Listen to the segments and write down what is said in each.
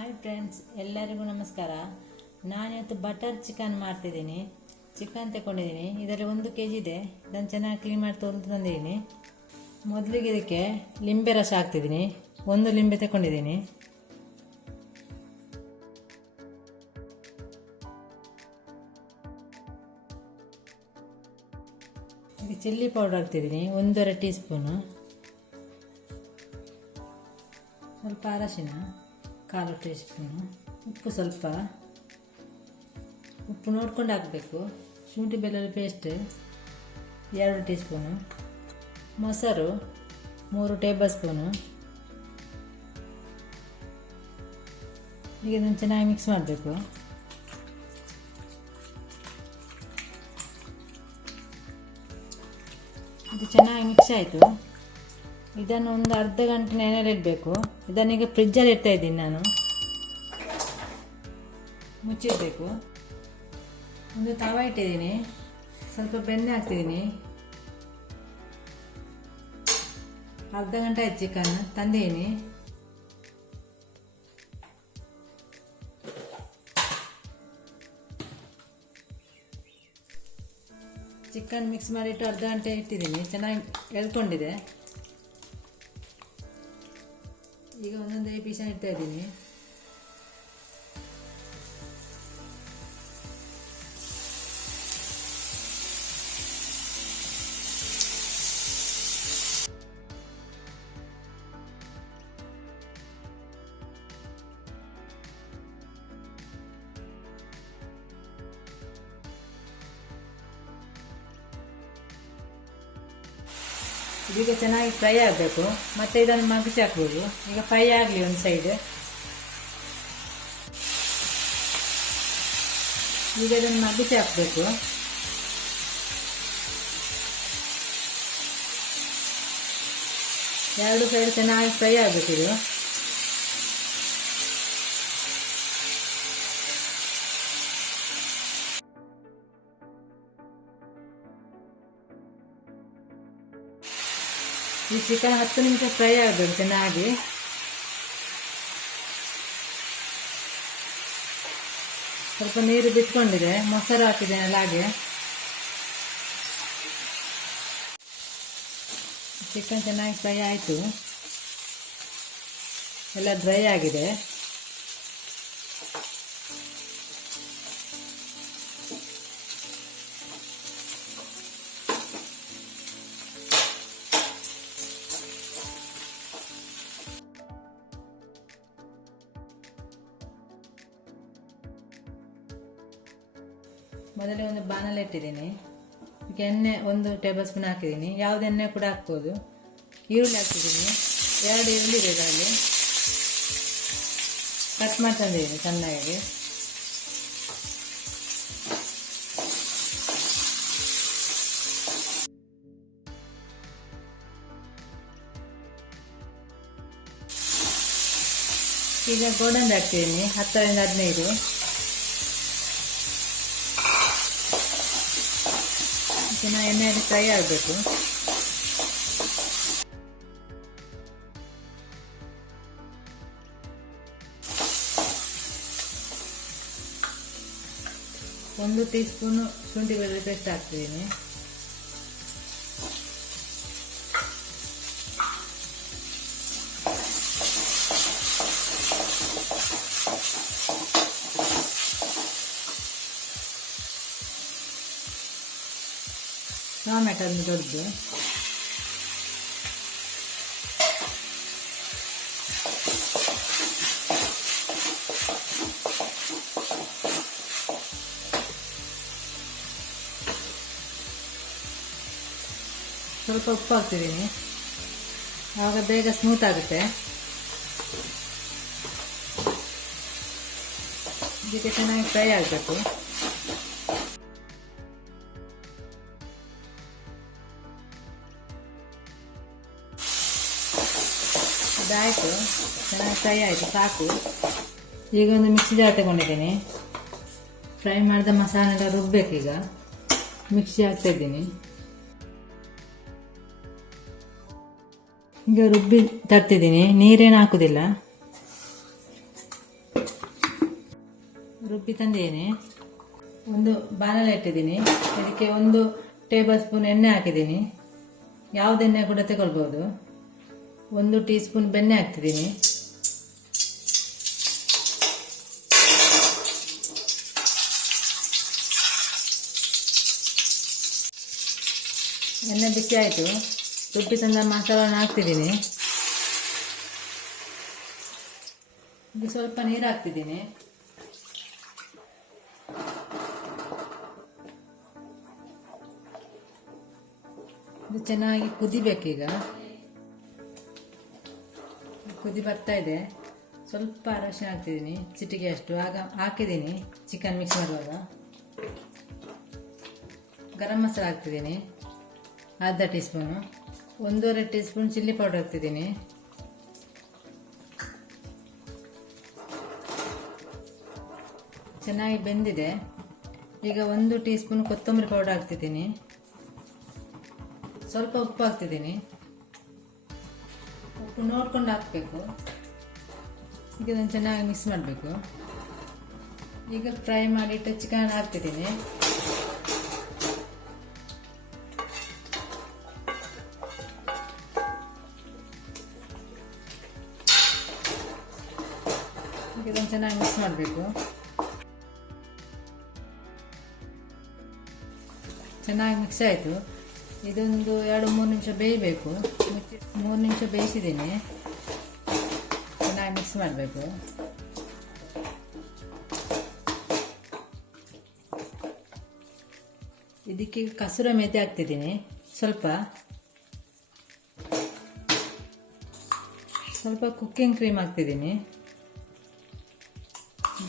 Hi friends, ಎಲ್ಲರಿಗೂ ನಮಸ್ಕಾರ. ನಾನಿವತ್ತು ಬಟರ್ ಚಿಕನ್ ಮಾಡ್ತಿದ್ದೀನಿ. ಚಿಕನ್ ತಗೊಂಡಿದ್ದೀನಿ. ಇದರಲ್ಲಿ 1 kg ಇದೆ. ಇದನ್ನು ಚೆನ್ನಾಗಿ ಕ್ಲೀನ್ ಮಾಡಿ ತಂದಿದ್ದೀನಿ. ಮೊದಲಿಗೆ ಇದಕ್ಕೆ ಲಿಂಬೆ ರಸ ಹಾಕ್ತಿದ್ದೀನಿ. 1 ಲಿಂಬೆ ತಗೊಂಡಿದ್ದೀನಿ. ಈಗ ಚಿಲ್ಲಿ ಪೌಡರ್ ಹಾಕ್ತಿದ್ದೀನಿ 1.5 ಟೀ ಸ್ಪೂನು. ಸ್ವಲ್ಪ ಅರಶಿನ 1/4 ಟೀ ಸ್ಪೂನು. ಉಪ್ಪು ಸ್ವಲ್ಪ, ಉಪ್ಪು ನೋಡ್ಕೊಂಡು ಹಾಕಬೇಕು. ಶುಂಠಿ ಬೆಳ್ಳುಳ್ಳಿ ಪೇಸ್ಟ್ 2 ಟೀ ಸ್ಪೂನು. ಮೊಸರು 3 ಟೇಬಲ್ ಸ್ಪೂನು. ಈಗ ಇದನ್ನು ಚೆನ್ನಾಗಿ ಮಿಕ್ಸ್ ಮಾಡಬೇಕು. ಇದು ಚೆನ್ನಾಗಿ ಮಿಕ್ಸ್ ಆಯಿತು. ಇದನ್ನು ಒಂದು ಅರ್ಧ ಗಂಟೆ ನೆನೆಯಲಿಡಬೇಕು. ಇದನ್ನೀಗ ಫ್ರಿಜ್ಜಲ್ಲಿ ಇಡ್ತಾ ಇದ್ದೀನಿ ನಾನು. ಮುಚ್ಚಿಡಬೇಕು. ಒಂದು ತವ ಇಟ್ಟಿದ್ದೀನಿ. ಸ್ವಲ್ಪ ಬೆಣ್ಣೆ ಹಾಕ್ತಿದ್ದೀನಿ. ಅರ್ಧ ಗಂಟೆ ಆಯ್ತು ಚಿಕನ್ ತಂದಿದ್ದೀನಿ. ಚಿಕನ್ ಮಿಕ್ಸ್ ಮಾಡಿಟ್ಟು ಅರ್ಧ ಗಂಟೆ ಇಟ್ಟಿದ್ದೀನಿ. ಚೆನ್ನಾಗಿ ಎಳ್ಕೊಂಡಿದೆ. ಈಗ ಒಂದೊಂದೇ ಪೀಸ ಇಡ್ತಾ ಇದ್ದೀನಿ. ಇದೀಗ ಚೆನ್ನಾಗಿ ಫ್ರೈ ಆಗಬೇಕು. ಮತ್ತೆ ಇದನ್ನು ಮಗಿಸಿ ಹಾಕ್ಬೋದು. ಈಗ ಫ್ರೈ ಆಗಲಿ ಒಂದು ಸೈಡ್. ಈಗ ಇದನ್ನು ಮಗಿಸಿ ಹಾಕಬೇಕು. ಎರಡು ಸೈಡ್ ಚೆನ್ನಾಗಿ ಫ್ರೈ ಆಗಬೇಕು. ಇದು ಈ ಚಿಕನ್ 10 ನಿಮಿಷ ಫ್ರೈ ಆಗಬೇಕು ಚೆನ್ನಾಗಿ. ಸ್ವಲ್ಪ ನೀರು ಬಿಟ್ಕೊಂಡಿದೆ. ಮೊಸರು ಹಾಕಿದ್ದೇನೆ ಹಾಗೆ. ಚಿಕನ್ ಚೆನ್ನಾಗಿ ಫ್ರೈ ಆಯಿತು. ಎಲ್ಲ ಡ್ರೈ ಆಗಿದೆ. ಮೊದಲೇ ಒಂದು ಬಾಣಲೆ ಇಟ್ಟಿದ್ದೀನಿ. ಈಗ ಎಣ್ಣೆ 1 ಟೇಬಲ್ ಸ್ಪೂನ್ ಹಾಕಿದ್ದೀನಿ. ಯಾವುದು ಎಣ್ಣೆ ಕೂಡ ಹಾಕ್ಬೋದು. ಈರುಳ್ಳಿ ಹಾಕ್ತಿದ್ದೀನಿ. 2 ಈರುಳ್ಳಿ ಇದೆ ಇದರಲ್ಲಿ. ಕಟ್ ಮಾಡ್ತಿದ್ದೀನಿ ಚೆನ್ನಾಗಿ. ಈಗ ಗೋಡಂಬಿ ಹಾಕ್ತಿದ್ದೀನಿ 10 ರಿಂದ 15. ಚೆನ್ನಾಗಿ ಎಣ್ಣೆಯಲ್ಲಿ ಫ್ರೈ ಆಗಬೇಕು. ಒಂದು ಟೀ ಸ್ಪೂನು ಶುಂಠಿ ಬೆಳ್ಳುಳ್ಳಿ ಪೇಸ್ಟ್ ಹಾಕ್ತಿದ್ದೀನಿ. ಟೊಮೆಟೊ ಒಂದು ದೊಡ್ಡದು. ಸ್ವಲ್ಪ ಉಪ್ಪು ಹಾಕ್ತಿದ್ದೀನಿ. ಆವಾಗ ಬೇಗ ಸ್ಮೂತ್ ಆಗುತ್ತೆ. ಇದಕ್ಕೆ ಚೆನ್ನಾಗಿ ಫ್ರೈ ಆಗಬೇಕು. ಇದಾಯಿತು. ಚೆನ್ನಾಗಿ ಫ್ರೈ ಆಯಿತು, ಸಾಕು. ಈಗ ಒಂದು ಮಿಕ್ಸಿ ಜಾರ್ ತಗೊಂಡಿದ್ದೀನಿ. ಫ್ರೈ ಮಾಡಿದ ಮಸಾಲೆ ಎಲ್ಲ ರುಬ್ಬಬೇಕು. ಈಗ ಮಿಕ್ಸಿ ಹಾಕ್ತಾಯಿದ್ದೀನಿ. ಈಗ ರುಬ್ಬಿ ತರ್ತಿದ್ದೀನಿ. ನೀರೇನು ಹಾಕುದಿಲ್ಲ. ರುಬ್ಬಿ ತಂದಿದ್ದೀನಿ. ಒಂದು ಬಾಣಲೆ ಇಟ್ಟಿದ್ದೀನಿ. ಇದಕ್ಕೆ 1 ಟೇಬಲ್ ಸ್ಪೂನ್ ಎಣ್ಣೆ ಹಾಕಿದ್ದೀನಿ. ಯಾವುದೆಣ್ಣೆ ಕೂಡ ತಗೊಳ್ಬೋದು. 1 ಟೀ ಸ್ಪೂನ್ ಬೆಣ್ಣೆ ಹಾಕ್ತಿದ್ದೀನಿ. ಎಣ್ಣೆ ಬಿಸಿ ಆಯಿತು. ರುಬ್ಬಿ ತಂದ ಮಸಾಲನ ಹಾಕ್ತಿದ್ದೀನಿ. ಇದು ಸ್ವಲ್ಪ ನೀರು ಹಾಕ್ತಿದ್ದೀನಿ. ಇದು ಚೆನ್ನಾಗಿ ಕುದಿಬೇಕೀಗ. ಕುದಿ ಬರ್ತಾ ಇದೆ. ಸ್ವಲ್ಪ ಅರಶಿನ ಹಾಕ್ತಿದ್ದೀನಿ, ಚಿಟಿಕೆ ಅಷ್ಟು. ಆಗ ಹಾಕಿದ್ದೀನಿ ಚಿಕನ್ ಮಿಕ್ಸ್ ಮಾಡುವಾಗ. ಗರಂ ಮಸಾಲ ಹಾಕ್ತಿದ್ದೀನಿ ಅರ್ಧ teaspoon. 1.5 teaspoon chilli powder ಹಾಕ್ತಿದ್ದೀನಿ. ಚೆನ್ನಾಗಿ ಬೆಂದಿದೆ. ಈಗ 1 ಟೀ ಸ್ಪೂನ್ ಕೊತ್ತಂಬರಿ ಪೌಡರ್ ಹಾಕ್ತಿದ್ದೀನಿ. ಸ್ವಲ್ಪ ಉಪ್ಪು ಹಾಕ್ತಿದ್ದೀನಿ. ಉಪ್ಪು ನೋಡ್ಕೊಂಡು ಹಾಕಬೇಕು. ಈಗ ಇದನ್ನು ಚೆನ್ನಾಗಿ ಮಿಕ್ಸ್ ಮಾಡಬೇಕು. ಈಗ ಫ್ರೈ ಮಾಡಿಟ್ಟು ಚಿಕನ್ ಹಾಕ್ತಿದ್ದೀನಿ. ಇದನ್ನು ಚೆನ್ನಾಗಿ ಮಿಕ್ಸ್ ಮಾಡಬೇಕು. ಚೆನ್ನಾಗಿ ಮಿಕ್ಸ್ ಆಯಿತು. ಇದೊಂದು 2-3 ನಿಮಿಷ ಬೇಯಬೇಕು. 3 ನಿಮಿಷ ಬೇಯಿಸಿದ್ದೀನಿ. ಚೆನ್ನಾಗಿ ಮಿಕ್ಸ್ ಮಾಡಬೇಕು. ಇದಕ್ಕೆ ಕಸೂರಿ ಮೆಂತೆ ಹಾಕ್ತಿದ್ದೀನಿ. ಸ್ವಲ್ಪ ಕುಕ್ಕಿಂಗ್ ಕ್ರೀಮ್ ಹಾಕ್ತಿದ್ದೀನಿ.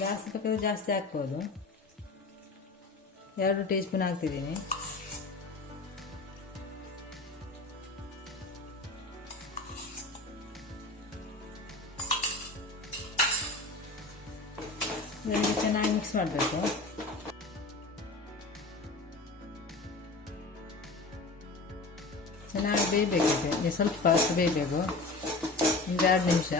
ಜಾಸ್ತಿ ಬೇಕಾದ್ರೆ ಜಾಸ್ತಿ ಹಾಕ್ಬೋದು. 2 ಟೀ ಸ್ಪೂನ್ ಹಾಕ್ತಿದ್ದೀನಿ. ಇದನ್ನು ಚೆನ್ನಾಗಿ ಮಿಕ್ಸ್ ಮಾಡಬೇಕು. ಚೆನ್ನಾಗಿ ಬೇಯಬೇಕಿದೆ. ಸ್ವಲ್ಪ ಬೇಯಬೇಕು. 2 ನಿಮಿಷ.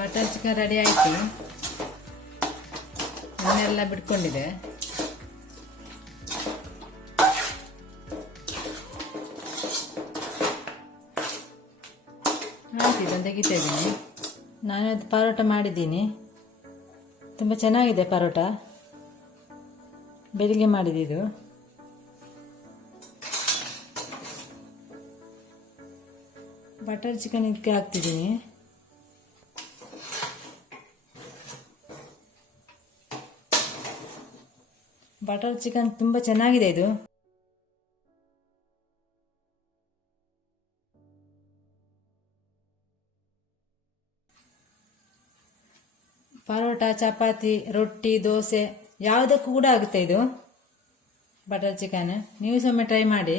ಬಟರ್ ಚಿಕನ್ ರೆಡಿ ಆಯಿತು. ಎಣ್ಣೆಲ್ಲ ಬಿಟ್ಕೊಂಡಿದೆ. ಆಯ್ತು, ಇದನ್ನು ತೆಗಿತಾ ಇದ್ದೀನಿ. ನಾನು ಅದು ಪರೋಟ ಮಾಡಿದ್ದೀನಿ. ತುಂಬ ಚೆನ್ನಾಗಿದೆ ಪರೋಟ. ಬೆಳಿಗ್ಗೆ ಮಾಡಿದ್ದು. ಬಟರ್ ಚಿಕನ್ ಇದಕ್ಕೆ ಹಾಕ್ತಿದ್ದೀನಿ. ಬಟರ್ ಚಿಕನ್ ತುಂಬ ಚೆನ್ನಾಗಿದೆ ಇದು. ಪರೋಟ, ಚಪಾತಿ, ರೊಟ್ಟಿ, ದೋಸೆ ಯಾವುದಕ್ಕೂ ಕೂಡ ಆಗುತ್ತೆ ಇದು ಬಟರ್ ಚಿಕನ್. ನೀವು ಸೊಮ್ಮೆ ಟ್ರೈ ಮಾಡಿ.